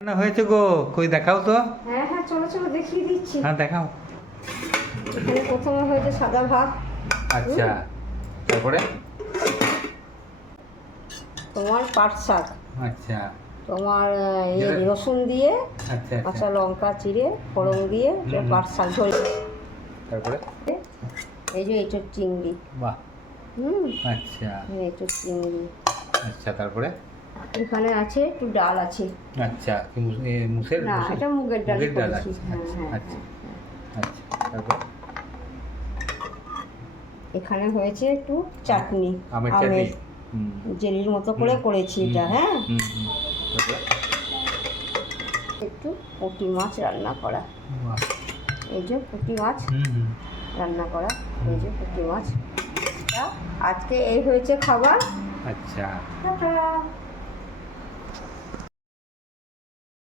না হয়েছে গো, কই দেখাও তো। হ্যাঁ হ্যাঁ, চলো চলো দেখিয়ে দিচ্ছি। হ্যাঁ দেখাও। এখানে প্রথমে হয়েছে সাদা ভাত, আচ্ছা, তারপরে তোমার পাট শাক, আচ্ছা তোমার যেটা- রসুন দিয়ে আচ্ছা কাঁচা আচ্ছা, লঙ্কা চিড়ে ফোড়ন দিয়ে হুম। পাট শাক ধরে। তারপরে এই যে এঁচোর চিংড়ি, বাহ, হুম, আচ্ছা এঁচোর চিংড়ি। আচ্ছা, তারপরে এখানে আছে একটু ডাল আছে, আচ্ছা কি মুসের না এটা মুগের ডাল মুগের ডাল, করেছি। আচ্ছা হ্যাঁ আচ্ছা হ্যাঁ আচ্ছা হ্যাঁ। আচ্ছা, তারপর এখানে হয়েছে একটু চাটনি, আমের চাটনি, হুম জেলির মতো করে করেছি এটা। হ্যাঁ, হুম হুম, তারপরে একটু পুঁটি মাছ রান্না করা, বাহ, এই যে পুঁটি মাছ হুম হুম, রান্না করা, এই যে পুঁটি মাছ। আজকে এই হয়েছে খাবার। আচ্ছা। টাটা।